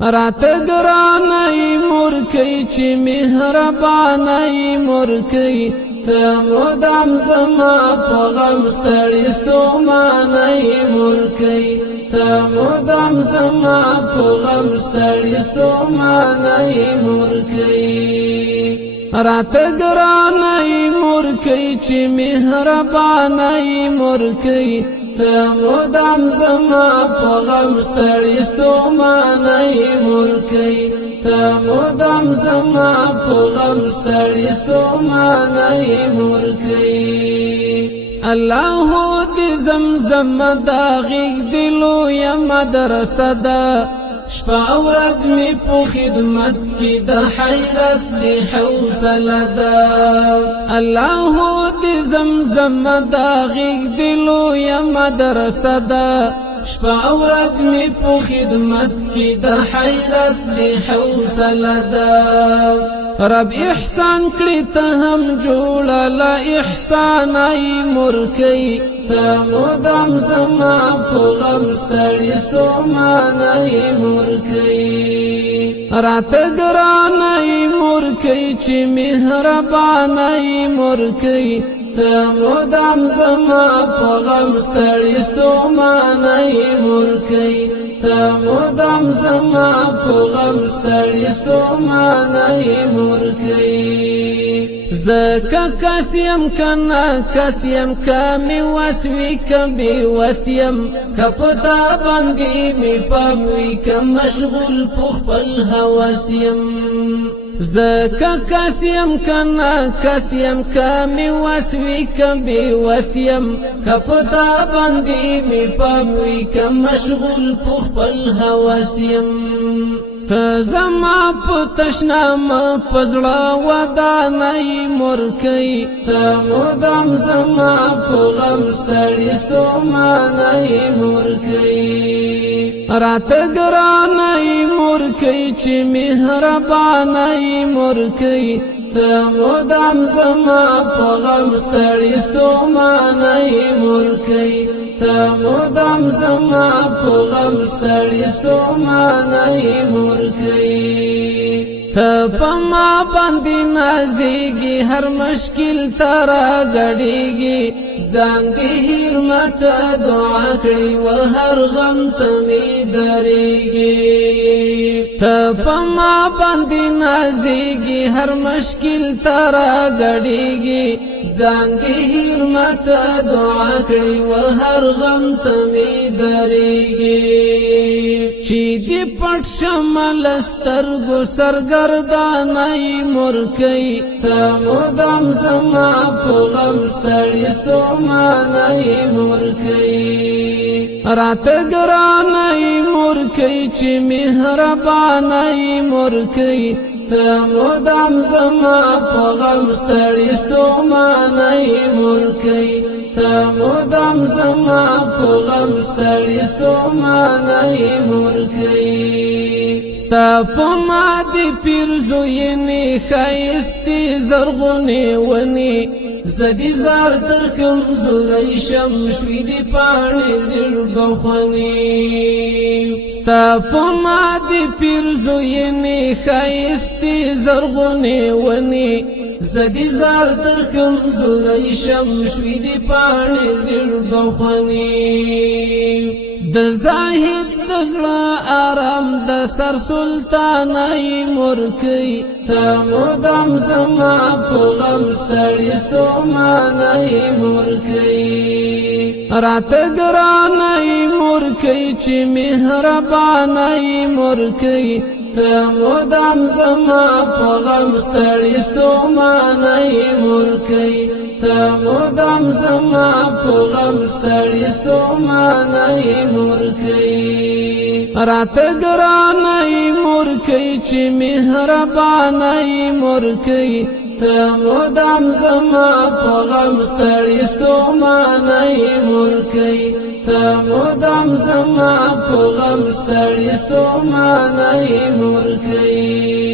راته ګرانای مورکۍ چې مهربانای مورکۍ ته مدام زما په غم ستړي ستومانای مورکۍ ته مدام زما په غم ستړي ستومانای مورکۍ راته ګرانای مورکۍ چې مهربانای مورکۍ ته مدام زما په غم ستړي ستومانای مورکۍ ته مدام زما په غم ستړي ستومانای مورکۍ الله دې زمزم دا غیږ دې لویه مدرسه ده شپه او ورځ مې په خدمت کې د حیرت دې حوصله ده الله دې زمزم دا غیږ دې لویه مدرسه ده شپه او ورځ مې په خدمت کې د حیرت دې حوصله ده رب احسان کړی ته هم جوړه لا احسان ای مورکۍ ته مدام زما په غم ستړي ستومانای مورکۍ راته ګرانای مورکۍ چې مهربانای مورکۍ ته مدام زما په غم ستړي ستومانای مورکۍ ته مدام زما په غم ستړي ستومانای مورکۍ زکه کاسیم کنا کاسیم کمی وسوی کبی وسیم کپتا باندې می پاموي کم مشغول پخپل هواسیم زکه کاسیم کنا کاسیم کمی وسوی کبی وسیم کپتا باندې می پاموي کم مشغول پخپل هواسیم ته زما په تشنام پزړه ودانای مورکۍ ته مدام زما په غم ستړي ستومانای مورکۍ راته ګرانای مورکۍ چې مهربانای مورکۍ ته مدام زما په غم ستړي ستومانای مورکۍ ته مدام زما په غم ستړي ستومانای مورکۍ ته په ما باندې نازېږي هر مشکل ترا غړېږي ځان دې هیر ماته دعا کړې و هر غم ته مې درېږي ته په ما باندې نازېږي هر مشکل ترا غړېږي ځان دې هیر ماته دعا کړې و هر غم ته مې درېږي چې دې پټ شمل سترګو سرګردانای مورکۍ ته مدام زما په غم ستړي ستومانای مورکۍ راته ګرانای مورکۍ چې مهربانای مورکۍ ته مدام زما په غم ستړي ستومانای مورکۍ ته مدام زما په غم ستړي ستومانای مورکۍ ستا په ما دې پیرزوینې ښایستې زرغونې ونې زدي زار تر کمزورۍ شم شوي دې پاڼې زړ بخونې ستا په ما دې پیرزوینې ښایستې زرغونې ونې زدي زار تر کمزورۍ شم شوي دې پاڼې زړ بخونې د زاهد د زړه آرام د سر سلطانای مورکۍ ته مدام زما په غم ستړي ستومانای مورکۍ راته ګرانای مورکۍ چې مهربانای مورکۍ ته مدام زما په غم ستړي ستومانای مورکۍ ته مدام زما په غم ستړي ستومانای مورکۍ راته ګرانای مورکۍ چې مهربانای مورکۍ ته مدام زما په غم ستړي ستومانای مورکۍ ته مدام زما په غم ستړي ستومانای مورکۍ